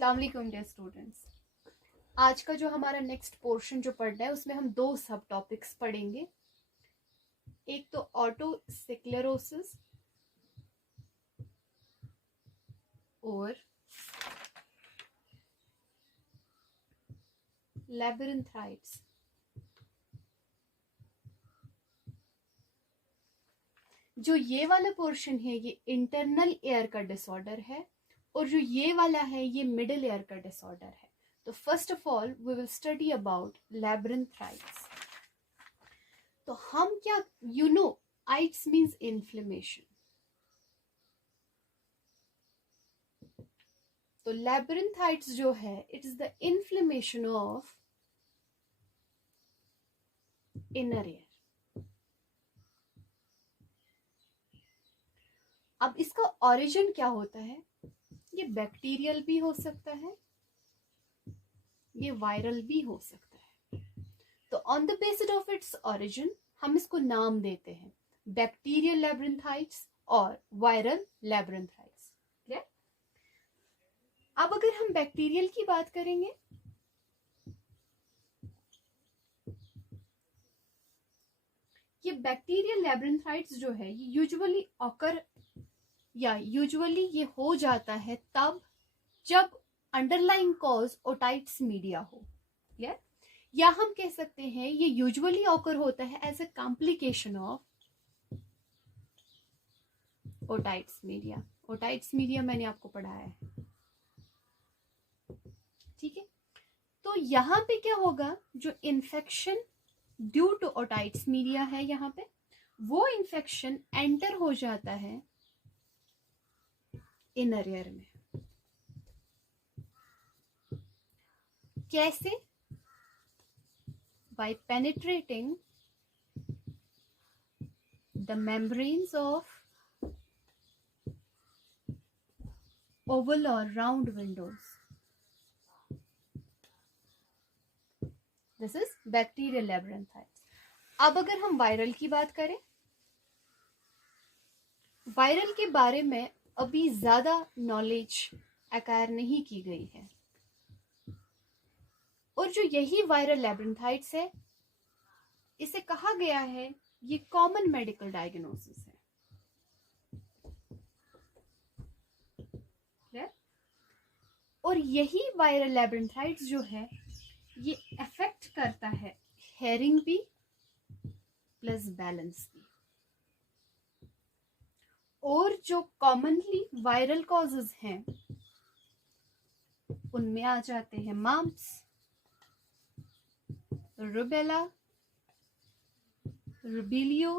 अस्सलाम वालेकुम dear students. आज का जो हमारा नेक्स्ट पोर्शन जो पढ़ना है उसमें हम दो सब टॉपिक्स पढ़ेंगे। एक तो ऑटोस्क्लेरोसिस और लैबिरिंथाइट्स। जो ये वाला पोर्शन है ये इंटरनल एयर का डिसऑर्डर है और जो ये वाला है ये मिडिल एयर का डिसऑर्डर है। तो first of all we will study about labyrinthitis. तो हम क्या आइट्स मीन्स इन्फ्लेमेशन। तो लैबिरिंथाइट्स जो है it is the inflammation of inner air. अब इसका ओरिजिन क्या होता है? ये बैक्टीरियल भी हो सकता है, ये वायरल भी हो सकता है। तो on the basis of its origin हम इसको नाम देते हैं बैक्टीरियल लैबिरिंथाइट्स और वायरल लैबिरिंथाइट्स। क्लियर? अब अगर हम बैक्टीरियल की बात करेंगे ये बैक्टीरियल लैबिरिंथाइट्स जो है ये यूजुअली ऑकर या यूजुअली ये हो जाता है तब जब अंडरलाइंग कॉज ओटाइट्स मीडिया हो। क्लियर? या हम कह सकते हैं ये यूजुअली ऑकर होता है as a complication of otitis media. Otitis media मैंने आपको पढ़ाया है, ठीक है। तो यहां पे क्या होगा, जो इन्फेक्शन ड्यू टू ओटाइट्स मीडिया है यहाँ पे वो इन्फेक्शन एंटर हो जाता है इनर एयर में। कैसे? by penetrating the membranes of oval or round windows. This is bacterial labyrinthitis. अब अगर हम वायरल की बात करें, वायरल के बारे में अभी ज्यादा नॉलेज एक्वायर नहीं की गई है और जो यही वायरल लैबिरिंथाइट्स है इसे कहा गया है ये कॉमन मेडिकल डायग्नोसिस है। क्लियर? और यही वायरल लैबिरिंथाइट्स जो है ये अफेक्ट करता है हेयरिंग भी प्लस बैलेंस भी। और जो कॉमनली वायरल कॉजेज हैं उनमें आ जाते हैं मम्प्स, रुबेला, रुबिलियो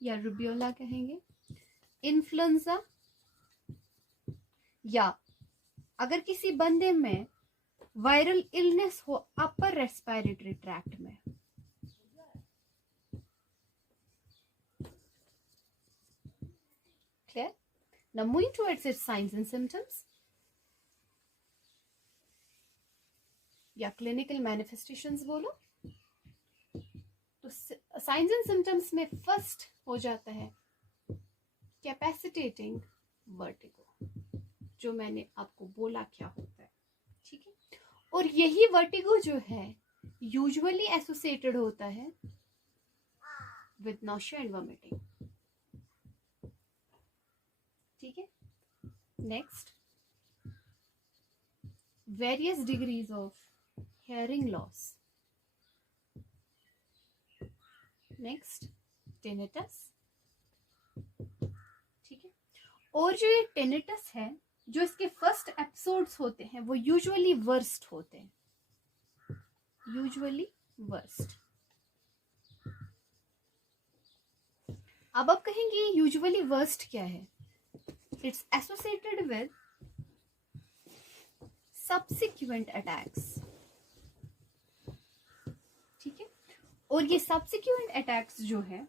या रुबियोला कहेंगे, इन्फ्लुएंजा, या अगर किसी बंदे में वायरल इलनेस हो अपर रेस्पिरेटरी ट्रैक्ट में। Clear? Now moving towards it's science and symptoms या क्लिनिकल मैनिफेस्टेशंस बोलो। तो साइंस एंड सिम्टम्स में फर्स्ट हो जाता है कैपेसिटेटिंग वर्टिगो, जो मैंने आपको बोला क्या होता है, ठीक है। और यही वर्टिगो जो है यूजुअली एसोसिएटेड होता है विद नॉशिया एंड वॉमिटिंग, ठीक है। Next, various degrees of hearing loss. Next, tinnitus, ठीक है। और जो ये tinnitus है जो इसके फर्स्ट एपिसोड्स होते हैं वो यूजुअली वर्स्ट होते हैं, यूजुअली वर्स्ट। अब आप कहेंगे यूजुअली वर्स्ट क्या है? It's associated with subsequent attacks, ठीक है। और ये सब्सिक्वेंट अटैक्स जो है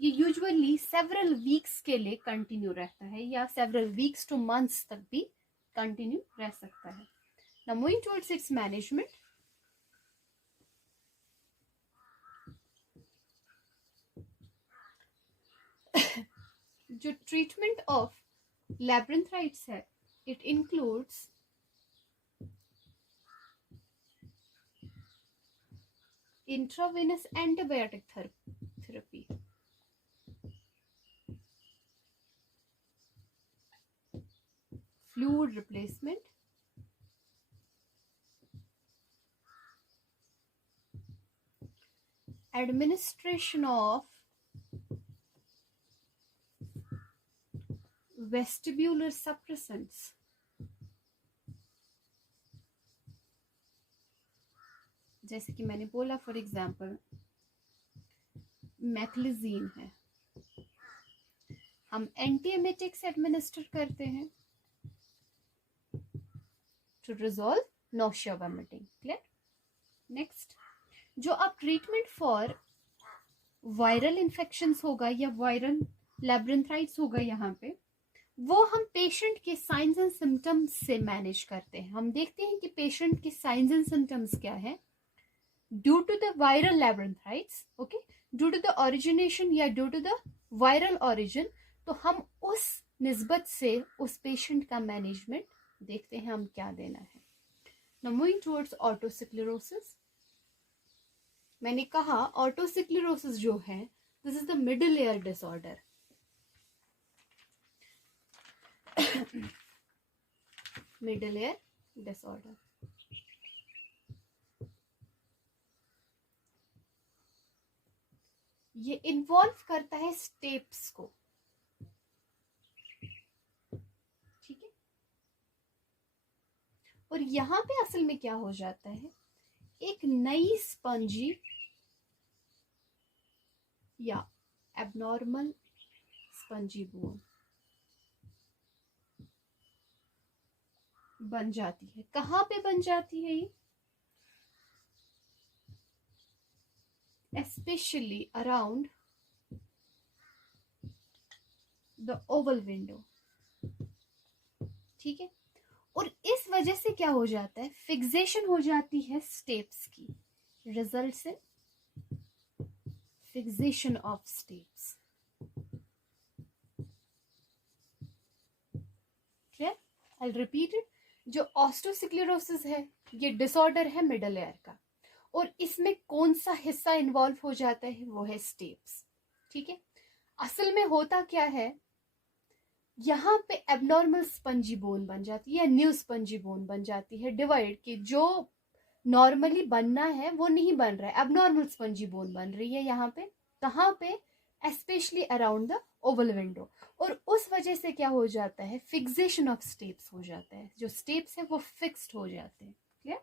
ये यूजुअली सेवरल वीक्स के लिए कंटिन्यू रहता है या सेवरल वीक्स टू मंथ्स तक भी कंटिन्यू रह सकता है। Now moving towards it's management. जो ट्रीटमेंट ऑफ लैबिरिंथाइट्स है it includes intravenous antibiotic therapy, fluid replacement, administration of vestibular suppressants, जैसे कि मैंने बोला फॉर एग्जाम्पल मैक्लिजीन है, हम एंटीएमेटिक्स एडमिनिस्टर करते हैं to resolve nausea vomiting. Clear? Next, जो आप ट्रीटमेंट फॉर वायरल इन्फेक्शंस होगा या वायरल लैब्रिन्थाइटिस होगा यहाँ पे, वो हम पेशेंट के साइंस एंड सिम्टम्स से मैनेज करते हैं। हम देखते हैं कि पेशेंट के साइंस एंड सिम्टम्स क्या है due to the viral labyrinthitis, okay, due to the origination या due to the viral origin, तो हम उस निस्बत से उस पेशेंट का मैनेजमेंट देखते हैं हम क्या देना है। नाउ मूविंग टुवर्ड्स ऑटोस्क्लेरोसिस, मैंने कहा ऑटोस्क्लेरोसिस जो है this is the middle ear disorder. Middle ear disorder, ये इन्वॉल्व करता है स्टेप्स को, ठीक है। और यहां पे असल में क्या हो जाता है, एक नई स्पंजी या एबनॉर्मल स्पंजी बोन बन जाती है। कहां पे बन जाती है ये? especially around the oval window, ठीक है। और इस वजह से क्या हो जाता है, फिक्सेशन हो जाती है स्टेप्स की, results in fixation of steps. Clear? I will repeat it. जो ऑस्टोस्क्लेरोसिस है ये डिसऑर्डर है मिडल ईयर का, और इसमें कौन सा हिस्सा इन्वॉल्व हो जाता है, वो है स्टेप्स, ठीक है। असल में होता क्या है, यहाँ पे एबनॉर्मल स्पंजी बोन बन जाती है, न्यू स्पंजी बोन बन जाती है, डिवाइड की जो नॉर्मली बनना है वो नहीं बन रहा है, एबनॉर्मल स्पंजी बोन बन रही है यहाँ पे। कहाँ पे? Especially around the Oval window. और उस वजह से क्या हो जाता है, फिक्सेशन ऑफ स्टेप्स हो जाता है, जो स्टेप्स है वो फिक्स्ड हो जाते हैं। क्लियर?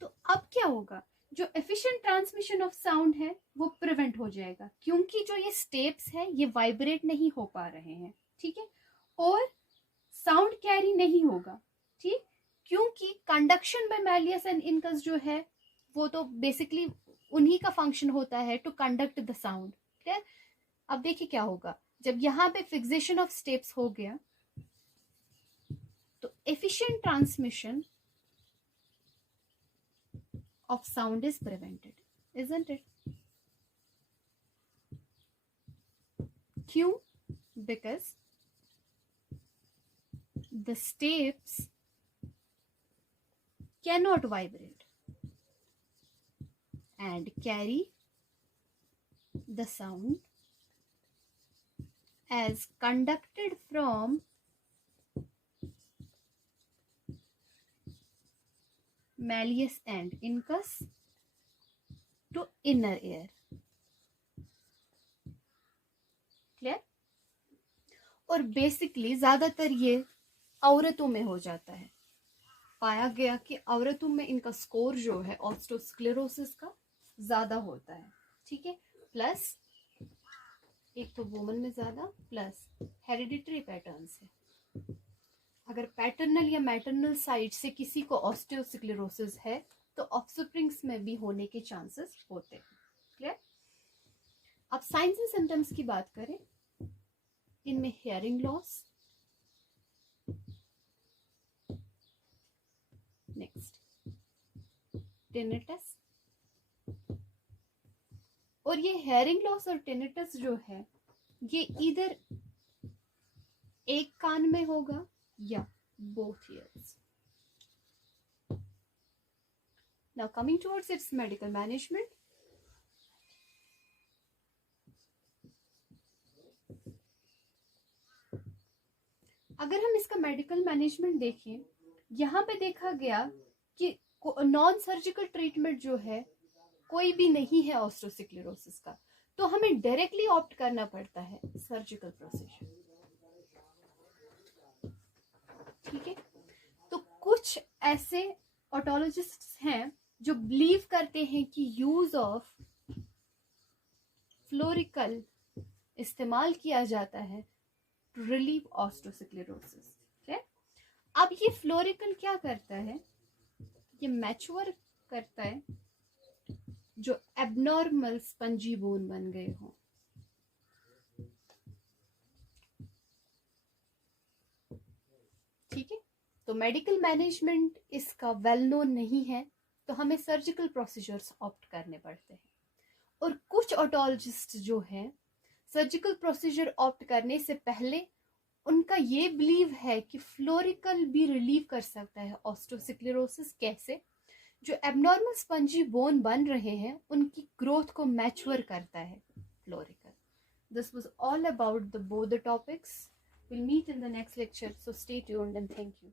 तो अब क्या होगा, जो एफिशिएंट ट्रांसमिशन ऑफ साउंड है वो प्रिवेंट हो जाएगा, क्योंकि जो ये स्टेप्स है ये वाइब्रेट नहीं हो पा रहे हैं, ठीक है, और साउंड कैरी नहीं होगा, ठीक, क्योंकि conduction by malleus and incus जो है वो तो बेसिकली उन्हीं का फंक्शन होता है to conduct the sound. Clear? अब देखिए क्या होगा, जब यहाँ पे फिक्सेशन ऑफ स्टेप्स हो गया तो efficient transmission of sound is prevented, isn't it? क्यों? Because the steps cannot vibrate and carry the sound as conducted from malleus and incus to inner ear. Clear? और बेसिकली ज्यादातर ये औरतों में हो जाता है, पाया गया कि औरतों में इनका स्कोर जो है ऑस्टोस्क्लेरोसिस का ज्यादा होता है, ठीक है। प्लस एक तो वुमन में ज्यादा, प्लस हेरिडिटरी पैटर्न्स है। अगर पैटर्नल या मैटरनल साइड से किसी को ऑस्टियोस्क्लेरोसिस है तो ऑफस्प्रिंग्स में भी होने के चांसेस होते हैं। क्लियर? अब साइंस एंड सिम्टम्स की बात करें, इनमें हियरिंग लॉस, नेक्स्ट टिनिटस, और ये हेयरिंग लॉस और टिनिटस जो है ये इधर एक कान में होगा या both years. Now coming towards its medical management. अगर हम इसका मेडिकल मैनेजमेंट देखें, यहाँ पे देखा गया कि नॉन सर्जिकल ट्रीटमेंट जो है कोई भी नहीं है ऑस्टियोस्क्लेरोसिस का, तो हमें डायरेक्टली ऑप्ट करना पड़ता है सर्जिकल प्रोसीजर। ठीक है, तो कुछ ऐसे ऑटोलॉजिस्ट्स हैं जो बिलीव करते हैं कि यूज ऑफ फ्लोरिकल इस्तेमाल किया जाता है टू रिलीव ऑस्टियोस्क्लेरोसिस। ठीक है, अब ये फ्लोरिकल क्या करता है, ये मैच्योर करता है जो एबनॉर्मल स्पंजी बोन बन गए हों। ठीक है, तो मेडिकल मैनेजमेंट इसका वेल नोन नहीं है, तो हमें सर्जिकल प्रोसीजर्स ऑप्ट करने पड़ते हैं। और कुछ ऑटोलॉजिस्ट जो हैं सर्जिकल प्रोसीजर ऑप्ट करने से पहले उनका ये बिलीव है कि फ्लोरिकल भी रिलीव कर सकता है ऑस्टियोस्क्लेरोसिस। कैसे? जो एबनॉर्मल स्पंजी बोन बन रहे हैं उनकी ग्रोथ को मैच्योर करता है फ्लोरिकल। This was all about both the topics. We'll meet in the next lecture, so stay tuned and thank you.